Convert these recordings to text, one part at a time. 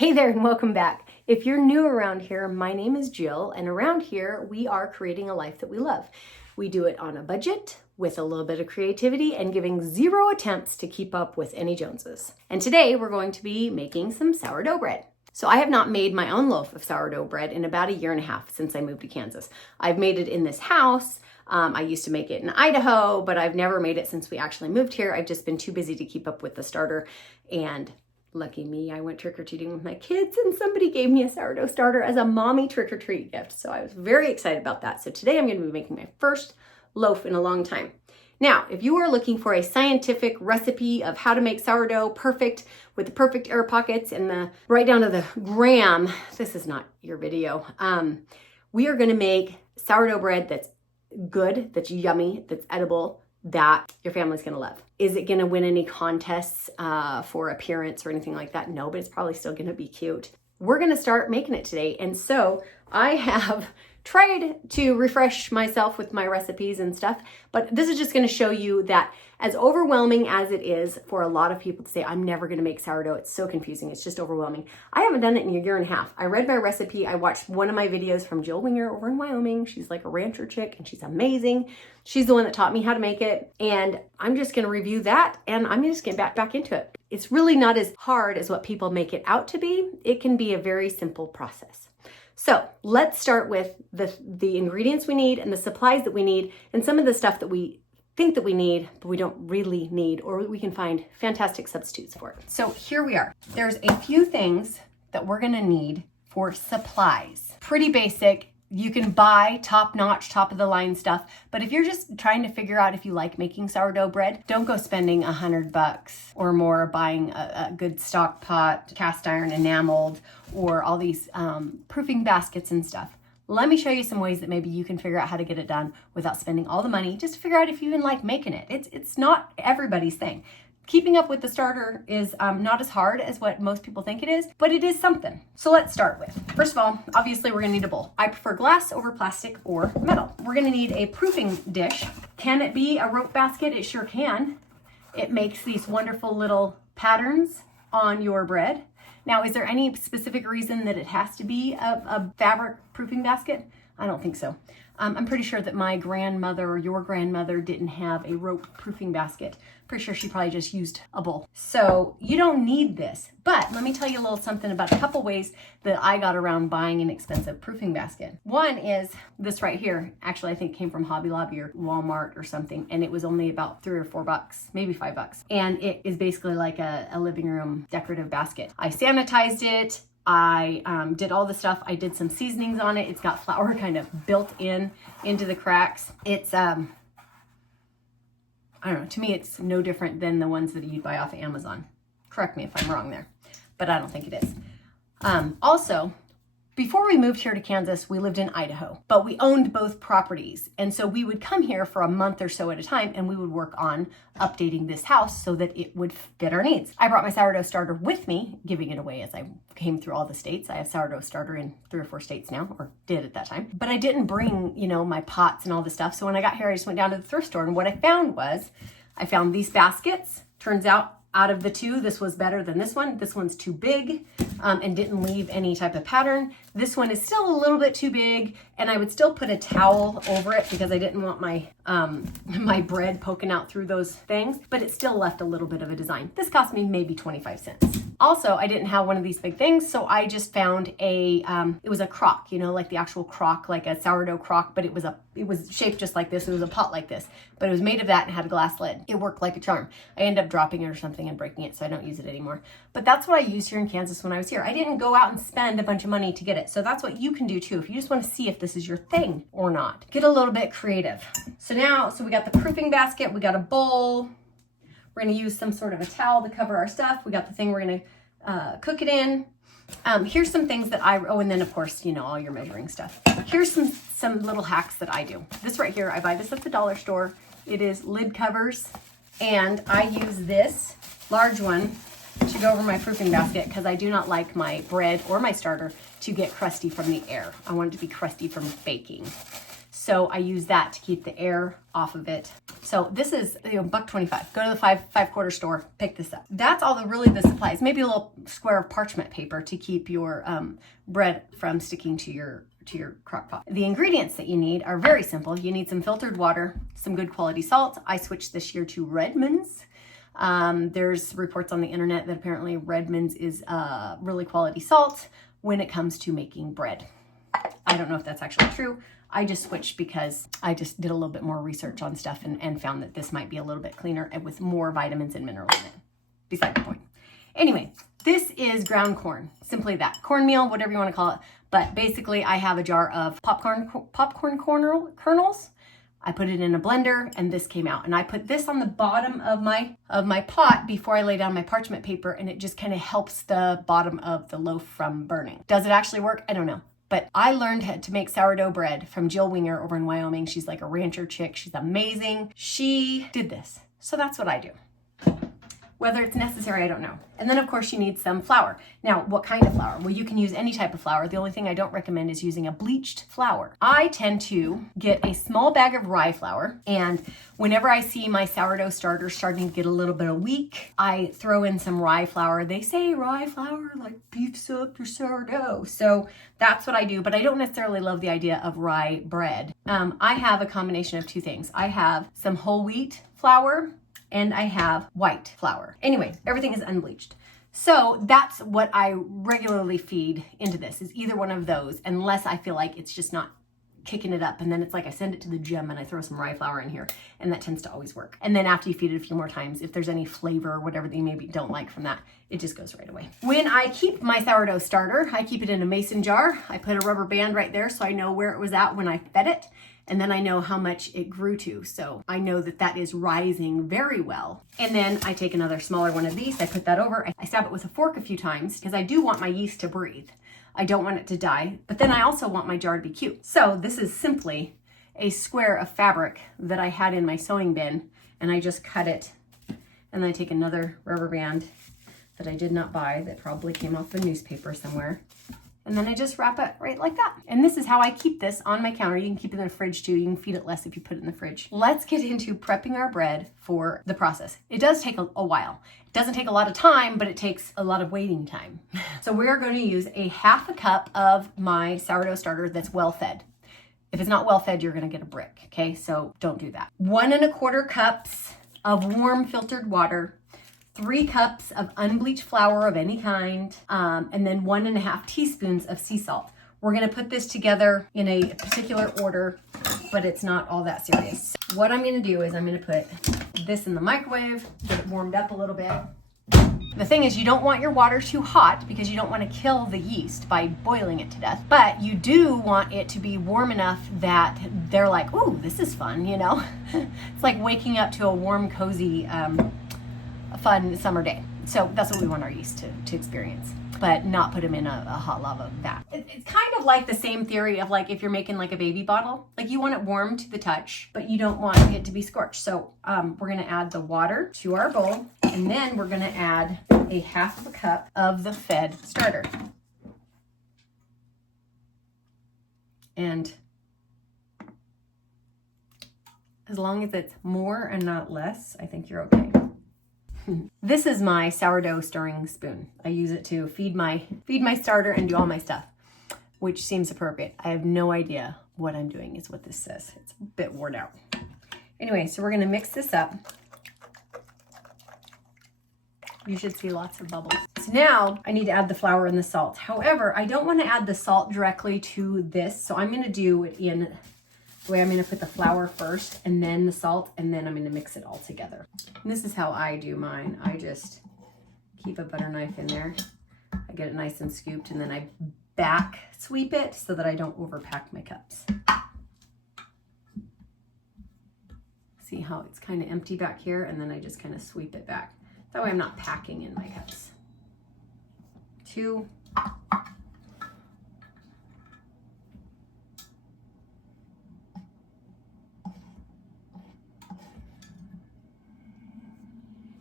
Hey there and welcome back. If you're new around here, my name is Jill, and around here we are creating a life that we love. We do it on a budget with a little bit of creativity and giving zero attempts to keep up with any Joneses. And today we're going to be making some sourdough bread. So I have not made my own loaf of sourdough bread in about a year and a half since I moved to Kansas. I've made it in this house. I used to make it in Idaho, but I've never made it since we actually moved here. I've just been too busy to keep up with the starter, and lucky me, I went trick-or-treating with my kids and somebody gave me a sourdough starter as a mommy trick-or-treat gift. So I was very excited about that. So today I'm going to be making my first loaf in a long time. Now, if you are looking for a scientific recipe of how to make sourdough perfect with the perfect air pockets and the right down to the gram, this is not your video. We are going to make sourdough bread that's good, that's yummy, that's edible, that your family's gonna love. Is it gonna win any contests for appearance or anything like that? No, but it's probably still gonna be cute. We're gonna start making it today. And so I have tried to refresh myself with my recipes and stuff, but this is just gonna show you that as overwhelming as it is for a lot of people to say, I'm never gonna make sourdough, it's so confusing, it's just overwhelming. I haven't done it in a year and a half. I read my recipe, I watched one of my videos from Jill Winger over in Wyoming. She's like a rancher chick and she's amazing. She's the one that taught me how to make it. And I'm just gonna review that and I'm just getting back into it. It's really not as hard as what people make it out to be. It can be a very simple process. So let's start with the ingredients we need and the supplies that we need and some of the stuff that we think that we need, but we don't really need, or we can find fantastic substitutes for it. So here we are. There's a few things that we're gonna need for supplies. Pretty basic. You can buy top-notch, top-of-the-line stuff, but if you're just trying to figure out if you like making sourdough bread, don't go spending $100 or more buying a good stock pot, cast iron enameled, or all these proofing baskets and stuff. Let me show you some ways that maybe you can figure out how to get it done without spending all the money, just to figure out if you even like making it. It's not everybody's thing. Keeping up with the starter is not as hard as what most people think it is, but it is something. So let's start with, first of all, obviously we're gonna need a bowl. I prefer glass over plastic or metal. We're gonna need a proofing dish. Can it be a rope basket? It sure can. It makes these wonderful little patterns on your bread. Now, is there any specific reason that it has to be a fabric proofing basket? I don't think so. I'm pretty sure that my grandmother or your grandmother didn't have a rope proofing basket. Pretty sure she probably just used a bowl. So you don't need this, but let me tell you a little something about a couple ways that I got around buying an expensive proofing basket. One is this right here. Actually, I think it came from Hobby Lobby or Walmart or something, and it was only about $3 or $4, maybe $5. And it is basically like a living room decorative basket. I sanitized it. I did all the stuff. I did some seasonings on it. It's got flour kind of built into the cracks. It's, I don't know, to me, it's no different than the ones that you'd buy off of Amazon. Correct me if I'm wrong there, but I don't think it is. Also, before we moved here to Kansas, we lived in Idaho, but we owned both properties. And so we would come here for a month or so at a time and we would work on updating this house so that it would fit our needs. I brought my sourdough starter with me, giving it away as I came through all the states. I have sourdough starter in 3 or 4 states now, or did at that time. But I didn't bring, my pots and all this stuff. So when I got here, I just went down to the thrift store. And what I found was, I found these baskets. Turns out of the two, this was better than this one. This one's too big and didn't leave any type of pattern. This one is still a little bit too big, and I would still put a towel over it because I didn't want my my bread poking out through those things, but it still left a little bit of a design. This cost me maybe 25 cents. Also, I didn't have one of these big things, so I just found it was a crock, like the actual crock, like a sourdough crock, but it was shaped just like this. It was a pot like this, but it was made of that and had a glass lid. It worked like a charm. I ended up dropping it or something and breaking it, so I don't use it anymore. But that's what I used here in Kansas when I was here. I didn't go out and spend a bunch of money to get it. So that's what you can do too if you just want to see if this is your thing or not. Get a little bit creative. So we got the proofing basket, we got a bowl. We're going to use some sort of a towel to cover our stuff. We got the thing we're going to cook it in. Here's some things that and then of course, all your measuring stuff. Here's some little hacks that I do. This right here, I buy this at the dollar store. It is lid covers, and I use this large one to go over my proofing basket because I do not like my bread or my starter to get crusty from the air. I want it to be crusty from baking. So I use that to keep the air off of it. So this is, $1.25. Go to the five quarter store, pick this up. That's all the supplies. Maybe a little square of parchment paper to keep your bread from sticking to your crock pot. The ingredients that you need are very simple. You need some filtered water, some good quality salt. I switched this year to Redmond's. There's reports on the internet that apparently Redmond's is really quality salt when it comes to making bread. I don't know if that's actually true. I just switched because I just did a little bit more research on stuff and found that this might be a little bit cleaner and with more vitamins and minerals in it. Beside the point. Anyway, this is ground corn. Simply that. Cornmeal, whatever you want to call it. But basically, I have a jar of popcorn kernels. I put it in a blender and this came out. And I put this on the bottom of my pot before I lay down my parchment paper, and it just kind of helps the bottom of the loaf from burning. Does it actually work? I don't know. But I learned to make sourdough bread from Jill Winger over in Wyoming. She's like a rancher chick. She's amazing. She did this. So that's what I do. Whether it's necessary, I don't know. And then of course you need some flour. Now, what kind of flour? Well, you can use any type of flour. The only thing I don't recommend is using a bleached flour. I tend to get a small bag of rye flour, and whenever I see my sourdough starter starting to get a little bit weak, I throw in some rye flour. They say rye flour like beefs up your sourdough. So that's what I do, but I don't necessarily love the idea of rye bread. I have a combination of two things. I have some whole wheat flour, and I have white flour. Anyway, everything is unbleached. So that's what I regularly feed into this, is either one of those, unless I feel like it's just not kicking it up. And then it's like I send it to the gym and I throw some rye flour in here, and that tends to always work. And then after you feed it a few more times, if there's any flavor or whatever that you maybe don't like from that, it just goes right away. When I keep my sourdough starter, I keep it in a mason jar. I put a rubber band right there so I know where it was at when I fed it. And then I know how much it grew to. So I know that that is rising very well. And then I take another smaller one of these. I put that over. I stab it with a fork a few times because I do want my yeast to breathe. I don't want it to die, but then I also want my jar to be cute. So this is simply a square of fabric that I had in my sewing bin, and I just cut it. And then I take another rubber band that I did not buy that probably came off a newspaper somewhere. And then I just wrap it right like that. And this is how I keep this on my counter. You can keep it in the fridge too. You can feed it less if you put it in the fridge. Let's get into prepping our bread for the process. It does take a while. It doesn't take a lot of time, but it takes a lot of waiting time. So we're going to use a half a cup of my sourdough starter that's well fed. If it's not well fed, you're going to get a brick. Okay, so don't do that. 1 1/4 cups of warm filtered water. 3 cups of unbleached flour of any kind, and then 1 1/2 teaspoons of sea salt. We're gonna put this together in a particular order, but it's not all that serious. What I'm gonna do is I'm gonna put this in the microwave, get it warmed up a little bit. The thing is, you don't want your water too hot because you don't want to kill the yeast by boiling it to death, but you do want it to be warm enough that they're like, ooh, this is fun, you know? It's like waking up to a warm, cozy, fun summer day. So that's what we want our yeast to experience, but not put them in a hot lava vat. It's kind of like the same theory of like if you're making like a baby bottle, like you want it warm to the touch, but you don't want it to be scorched. So we're gonna add the water to our bowl, and then we're gonna add a half of a cup of the fed starter. And as long as it's more and not less, I think you're okay. This is my sourdough stirring spoon. I use it to feed my starter and do all my stuff, which seems appropriate. I have no idea what I'm doing is what this says. It's a bit worn out. Anyway, so we're gonna mix this up. You should see lots of bubbles. So now I need to add the flour and the salt. However, I don't want to add the salt directly to this, so I'm gonna do it in the way I'm going to put the flour first and then the salt, and then I'm going to mix it all together. And this is how I do mine. I just keep a butter knife in there. I get it nice and scooped, and then I back sweep it so that I don't overpack my cups. See how it's kind of empty back here, and then I just kind of sweep it back. That way I'm not packing in my cups. 2.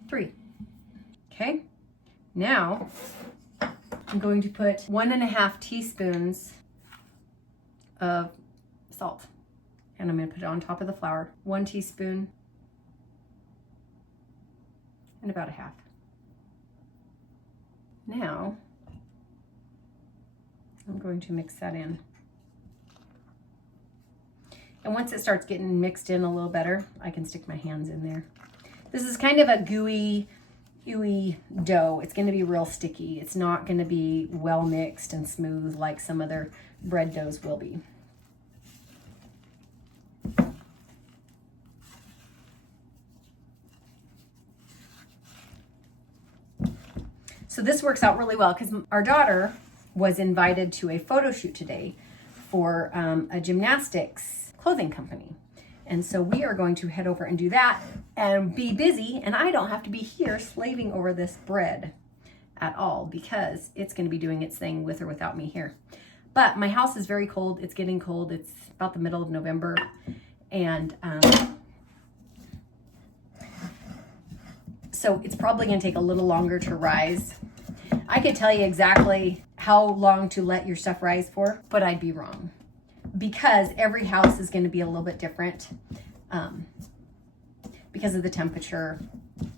3. Okay, now I'm going to put 1 1/2 teaspoons of salt, And I'm gonna put it on top of the flour. 1 teaspoon and about a half. Now, I'm going to mix that in. And once it starts getting mixed in a little better, I can stick my hands in there. This is kind of a gooey dough. It's gonna be real sticky. It's not gonna be well mixed and smooth like some other bread doughs will be. So this works out really well because our daughter was invited to a photo shoot today for a gymnastics clothing company. And so we are going to head over and do that and be busy, and I don't have to be here slaving over this bread at all because it's going to be doing its thing with or without me here. But my house is very cold. It's getting cold. It's about the middle of November. And so it's probably going to take a little longer to rise. I could tell you exactly how long to let your stuff rise for, but I'd be wrong because every house is going to be a little bit different because of the temperature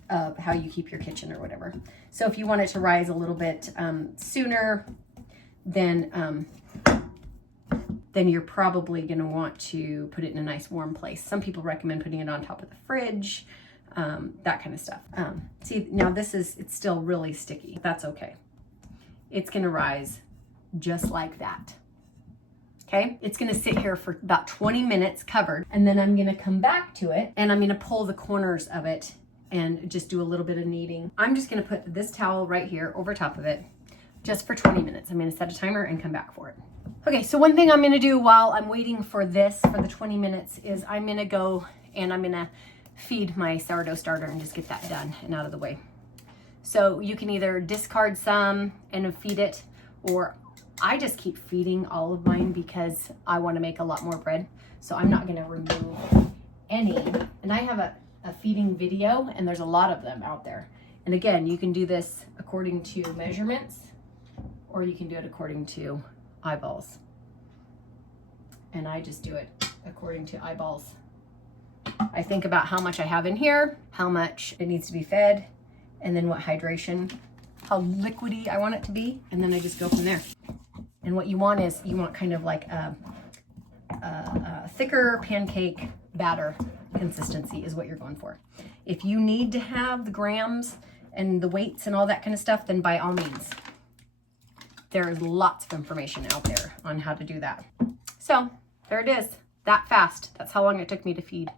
of how you keep your kitchen or whatever. So if you want it to rise a little bit sooner, then you're probably going to want to put it in a nice warm place. Some people recommend putting it on top of the fridge, that kind of stuff. See, now it's still really sticky. That's okay. It's going to rise just like that. Okay, it's going to sit here for about 20 minutes covered, and then I'm going to come back to it and I'm going to pull the corners of it and just do a little bit of kneading. I'm just going to put this towel right here over top of it just for 20 minutes. I'm going to set a timer and come back for it. Okay, so one thing I'm going to do while I'm waiting for this for the 20 minutes is I'm going to go and I'm going to feed my sourdough starter and just get that done and out of the way. So you can either discard some and feed it, or I just keep feeding all of mine because I want to make a lot more bread. So I'm not going to remove any. And I have a feeding video, and there's a lot of them out there. And again, you can do this according to measurements, or you can do it according to eyeballs. And I just do it according to eyeballs. I think about how much I have in here, how much it needs to be fed, and then what hydration, how liquidy I want it to be, and then I just go from there. And what you want is, you want kind of like a thicker pancake batter consistency is what you're going for. If you need to have the grams and the weights and all that kind of stuff, then by all means. There is lots of information out there on how to do that. So there it is, that fast. That's how long it took me to feed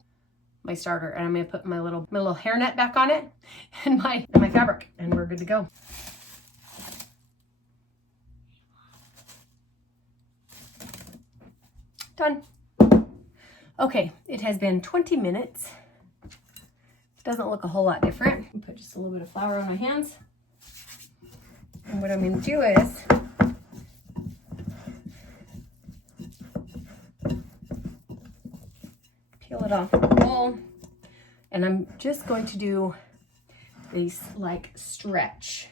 my starter. And I'm gonna put my little hairnet back on it and my fabric, and we're good to go. Done. Okay, it has been 20 minutes. It doesn't look a whole lot different. Put just a little bit of flour on my hands. And what I'm gonna do is peel it off the bowl, and I'm just going to do these like stretch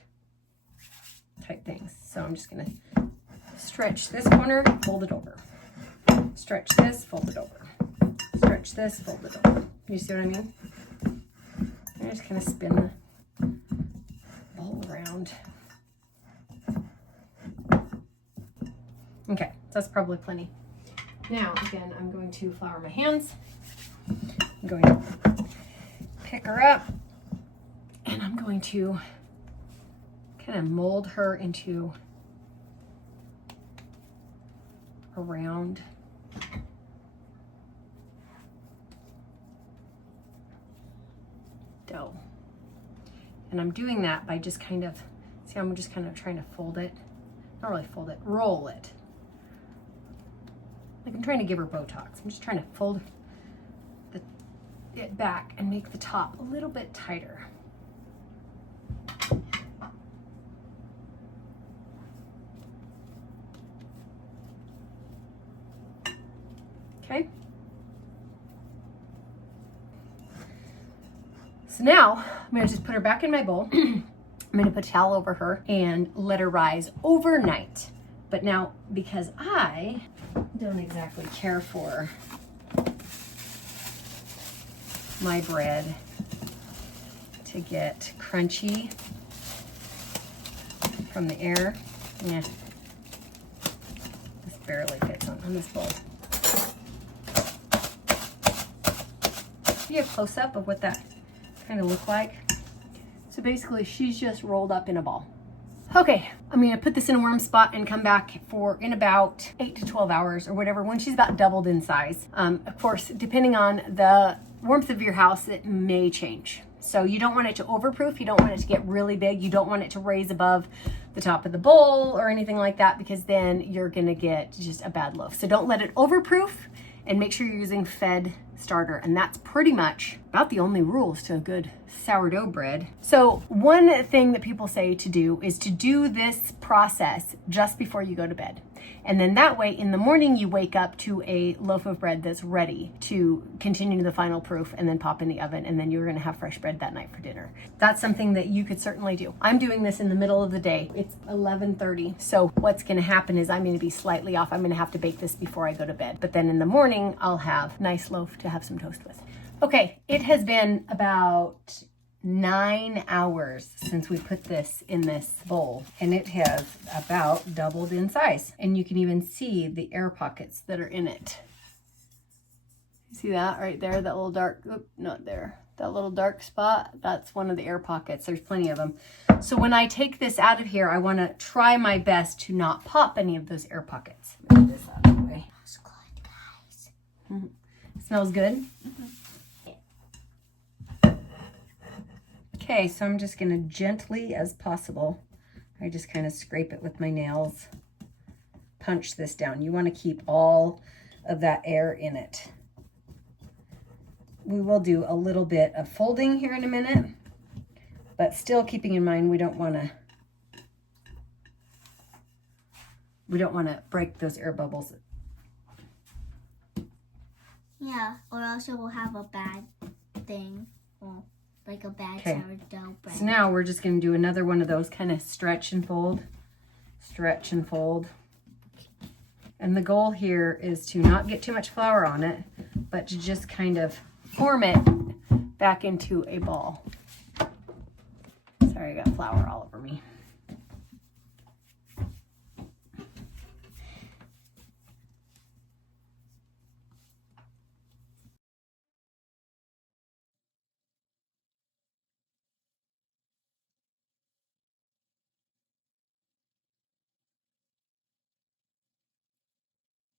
type things. So I'm just gonna stretch this corner, fold it over. Stretch this, fold it over. Stretch this, fold it over. You see what I mean? I just kind of spin the ball around. Okay, so that's probably plenty. Now, again, I'm going to flour my hands. I'm going to pick her up, and I'm going to kind of mold her into a round dough. And I'm doing that by just kind of, see, I'm just kind of trying to fold it. Not really fold it, roll it. Like I'm trying to give her Botox. I'm just trying to fold it back and make the top a little bit tighter. Okay. So now I'm gonna just put her back in my bowl. I'm gonna put a towel over her and let her rise overnight. But now, because I don't exactly care for my bread to get crunchy from the air. Yeah, this barely fits on this bowl. See a close-up of what that kind of looked like? So basically, she's just rolled up in a ball. Okay, I'm gonna put this in a warm spot and come back in about 8 to 12 hours or whatever, when she's about doubled in size. Of course, depending on the warmth of your house, it may change. So you don't want it to overproof. You don't want it to get really big. You don't want it to raise above the top of the bowl or anything like that, because then you're gonna get just a bad loaf. So don't let it overproof, and make sure you're using fed starter. And that's pretty much about the only rules to a good sourdough bread. So one thing that people say to do is to do this process just before you go to bed. And then that way in the morning you wake up to a loaf of bread that's ready to continue the final proof and then pop in the oven, and then you're gonna have fresh bread that night for dinner. That's something that you could certainly do. I'm doing this in the middle of the day. It's 11:30. So what's gonna happen is I'm gonna be slightly off. I'm gonna have to bake this before I go to bed. But then in the morning, I'll have nice loaf to have some toast with. Okay, it has been about 9 hours since we put this in this bowl, and it has about doubled in size, and you can even see the air pockets that are in it. See that right there, that little dark, not there, that little dark spot? That's one of the air pockets. There's plenty of them. So when I take this out of here, I want to try my best to not pop any of those air pockets. Move this out of the way. Smells good, guys. It smells good? Okay, so I'm just gonna gently as possible, I just kind of scrape it with my nails, punch this down. You want to keep all of that air in it. We will do a little bit of folding here in a minute, but still keeping in mind we don't want to break those air bubbles. Yeah, or else it will have a bad thing. Well, like a bad sourdough bread. So now we're just going to do another one of those kind of stretch and fold. Stretch and fold. And the goal here is to not get too much flour on it, but to just kind of form it back into a ball. Sorry, I got flour all over me.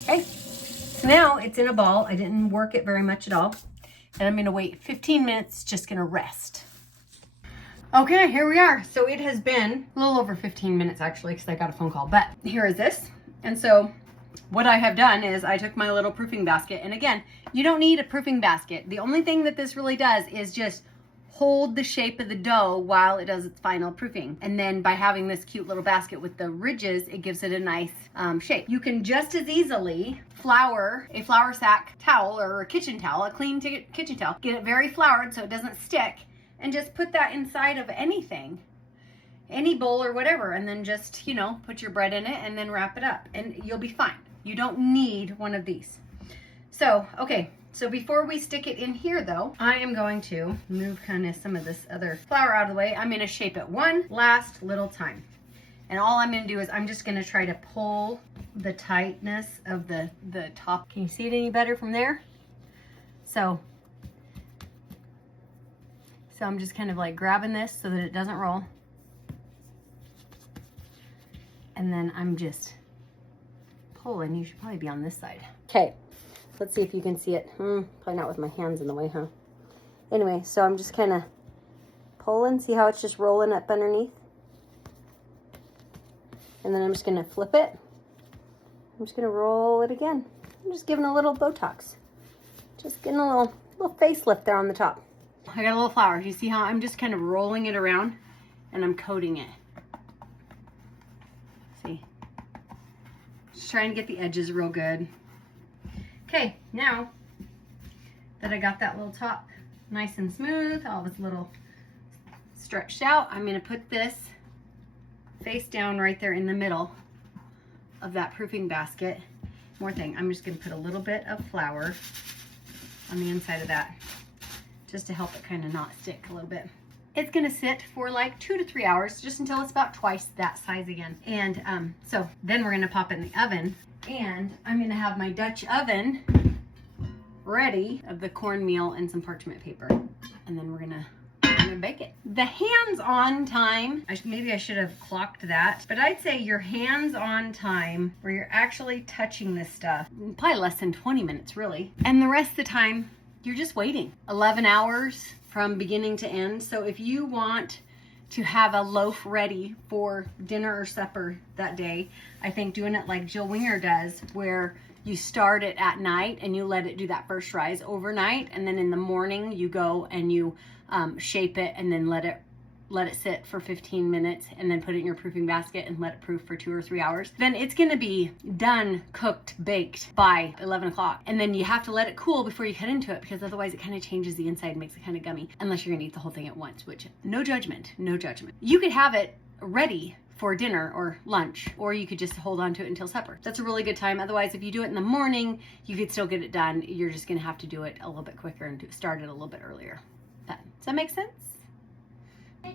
Okay, so now it's in a ball. I didn't work it very much at all. And I'm gonna wait 15 minutes, just gonna rest. Okay, here we are. So it has been a little over 15 minutes actually, because I got a phone call, but here is this. And so what I have done is I took my little proofing basket, and again, you don't need a proofing basket. The only thing that this really does is just hold the shape of the dough while it does its final proofing. And then by having this cute little basket with the ridges, it gives it a nice shape. You can just as easily flour a flour sack towel or a kitchen towel, a clean kitchen towel, get it very floured so it doesn't stick, and just put that inside of anything, any bowl or whatever, and then just, you know, put your bread in it and then wrap it up and you'll be fine. You don't need one of these. So, okay. So before we stick it in here though, I am going to move kind of some of this other flour out of the way. I'm going to shape it one last little time. And all I'm going to do is I'm just going to try to pull the tightness of the top. Can you see it any better from there? So I'm just kind of like grabbing this so that it doesn't roll. And then I'm just pulling. You should probably be on this side. Okay. Let's see if you can see it. Probably not with my hands in the way, huh? Anyway, so I'm just kind of pulling. See how it's just rolling up underneath? And then I'm just going to flip it. I'm just going to roll it again. I'm just giving a little Botox. Just getting a little facelift there on the top. I got a little flour. You see how I'm just kind of rolling it around and I'm coating it. See? Just trying to get the edges real good. Okay, now that I got that little top nice and smooth, all this little stretched out, I'm going to put this face down right there in the middle of that proofing basket. More thing, I'm just going to put a little bit of flour on the inside of that just to help it kind of not stick a little bit. It's gonna sit for like 2 to 3 hours, just until it's about twice that size again. And so then we're gonna pop it in the oven, and I'm gonna have my Dutch oven ready of the cornmeal and some parchment paper. And then we're gonna bake it. The hands-on time, maybe I should have clocked that, but I'd say your hands-on time where you're actually touching this stuff, probably less than 20 minutes really. And the rest of the time, you're just waiting. 11 hours from beginning to end. So if you want to have a loaf ready for dinner or supper that day, I think doing it like Jill Winger does, where you start it at night and you let it do that first rise overnight, and then in the morning you go and you shape it and then let it sit for 15 minutes and then put it in your proofing basket and let it proof for 2 or 3 hours. Then it's gonna be done, cooked, baked by 11 o'clock. And then you have to let it cool before you cut into it, because otherwise it kind of changes the inside and makes it kind of gummy, unless you're gonna eat the whole thing at once, which no judgment, no judgment. You could have it ready for dinner or lunch, or you could just hold on to it until supper. That's a really good time. Otherwise, if you do it in the morning, you could still get it done. You're just gonna have to do it a little bit quicker and start it a little bit earlier. Does that make sense?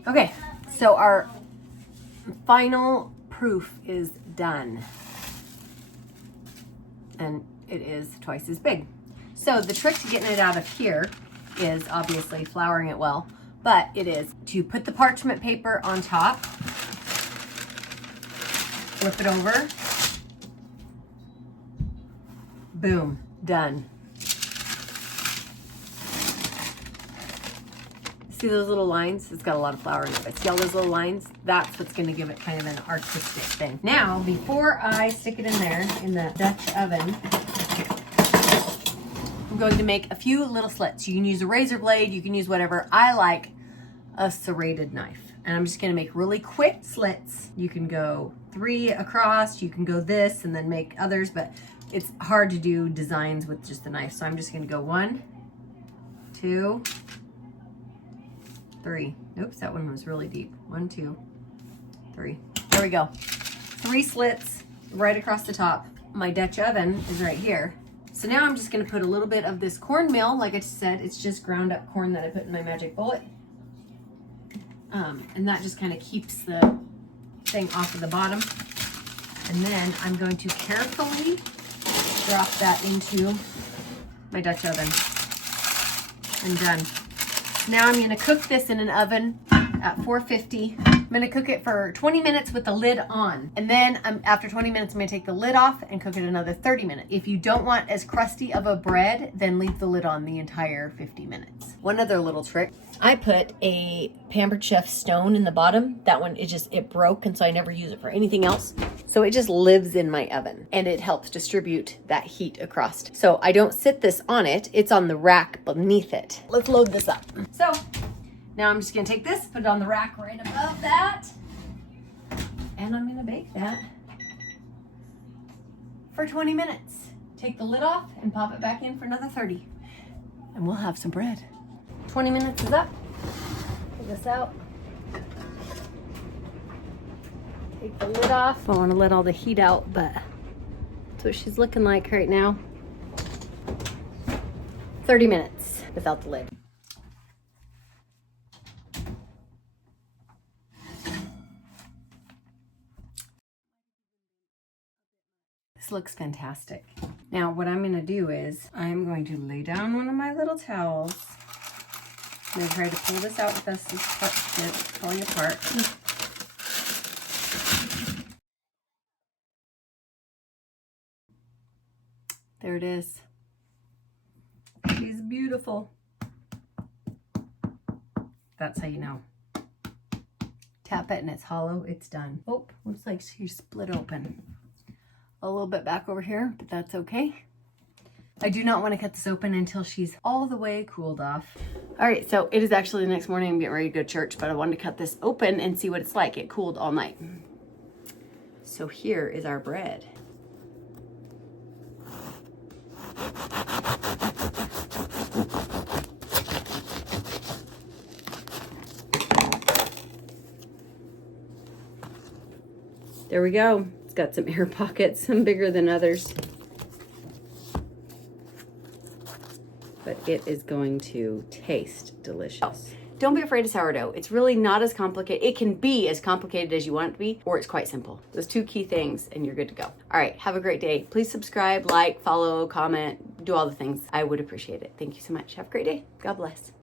Okay, so our final proof is done. And it is twice as big. So the trick to getting it out of here is obviously flouring it well, but it is to put the parchment paper on top, flip it over, boom, done. See those little lines? It's got a lot of flour in it, but see all those little lines? That's what's gonna give it kind of an artistic thing. Now, before I stick it in there in the Dutch oven, I'm going to make a few little slits. You can use a razor blade, you can use whatever. I like a serrated knife. And I'm just gonna make really quick slits. You can go 3 across, you can go this and then make others, but it's hard to do designs with just the knife. So I'm just gonna go 1, 2, 3. Oops, that one was really deep. 1, 2, 3. There we go. 3 slits right across the top. My Dutch oven is right here. So now I'm just gonna put a little bit of this cornmeal. Like I said, it's just ground up corn that I put in my magic bullet. And that just kind of keeps the thing off of the bottom. And then I'm going to carefully drop that into my Dutch oven. And done. Now I'm gonna cook this in an oven at 450. I'm gonna cook it for 20 minutes with the lid on. And then after 20 minutes, I'm gonna take the lid off and cook it another 30 minutes. If you don't want as crusty of a bread, then leave the lid on the entire 50 minutes. One other little trick. I put a Pampered Chef stone in the bottom. That one, it broke, and so I never use it for anything else. So it just lives in my oven, and it helps distribute that heat across. So I don't sit this on it, it's on the rack beneath it. Let's load this up. So now I'm just gonna take this, put it on the rack right above that, and I'm gonna bake that for 20 minutes. Take the lid off and pop it back in for another 30. And we'll have some bread. 20 minutes is up. Take this out. Take the lid off. I want to let all the heat out, but that's what she's looking like right now. 30 minutes without the lid. This looks fantastic. Now what I'm gonna do is I'm going to lay down one of my little towels. I'm gonna try to pull this out with this part that's falling apart. There it is. She's beautiful. That's how you know. Tap it and it's hollow, it's done. Oh, looks like she's split open. A little bit back over here, but that's okay. I do not want to cut this open until she's all the way cooled off. All right, so it is actually the next morning. I'm getting ready to go to church, but I wanted to cut this open and see what it's like. It cooled all night. So here is our bread. There we go. It's got some air pockets, some bigger than others. but it is going to taste delicious. Don't be afraid of sourdough. It's really not as complicated. It can be as complicated as you want it to be, or it's quite simple. Those two key things and you're good to go. All right, have a great day. Please subscribe, like, follow, comment, do all the things. I would appreciate it. Thank you so much. Have a great day. God bless.